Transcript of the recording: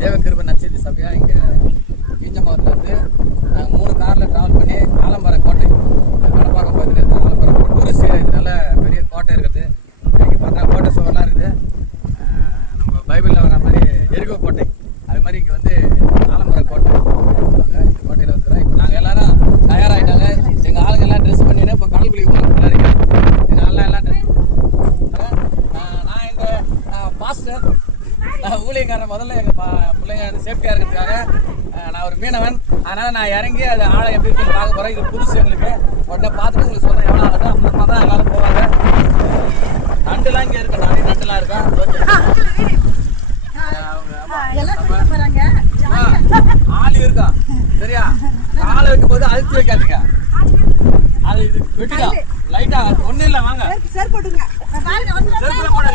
தேவகிருபை நற்செய்தி சபையா இங்கே ஈஞ்சம்பாவத்துலேருந்து நாங்கள் 3 காரில் ட்ராவல் பண்ணி ஆலம்பர கோட்டை கடப்பாக்கம் பகுதியில் ஆலம்பர டூரிஸ்ட் ஏரியா. இது நல்ல பெரிய கோட்டை இருக்குது. இங்கே பார்த்தா கோட்டை சுவர்லாம் இருக்குது. நம்ம பைபிளில் வர மாதிரி எரிகோ கோட்டை அது மாதிரி இங்கே வந்து ஆலம்பர கோட்டை இந்த கோட்டையில் வந்துக்கிறோம். இப்போ நாங்கள் எல்லாரும் தயாராகிட்டாங்க. எங்கள் ஆளுங்க எல்லாம் ட்ரெஸ் பண்ணின்னு இப்போ கடல் குளிக்க போகிறோம். எல்லாருங்க எங்கள் ஆளுலாம் எல்லாம் நான் எங்கள் பாஸ்டர் ஊழியக்காரன் முதல்ல எங்கள் பிள்ளைங்க வந்து சேஃப்டியாக இருக்கிறதுக்காக நான் ஒரு மீனவன். அதனால் நான் இறங்கி அது ஆளை எப்படி இருக்குன்னு பார்க்க போகிறேன். இது புதுசு எங்களுக்கு. உடனே பார்த்துட்டு உங்களுக்கு சொல்கிறேன் எவ்வளோ ஆகுது. அப்புறமா தான் எல்லாரும் போவாங்க. நண்டுலாம் இங்கே இருக்கு. நிறைய நண்டுலாம் இருக்கும். ஆளி இருக்கும் சரியா. காலை வைக்கும் போது அழுத்தி வைக்காதீங்க. அது இது வெட்டிடா லைட்டாக ஒன்றும் இல்லை. வாங்க செருப்பு போட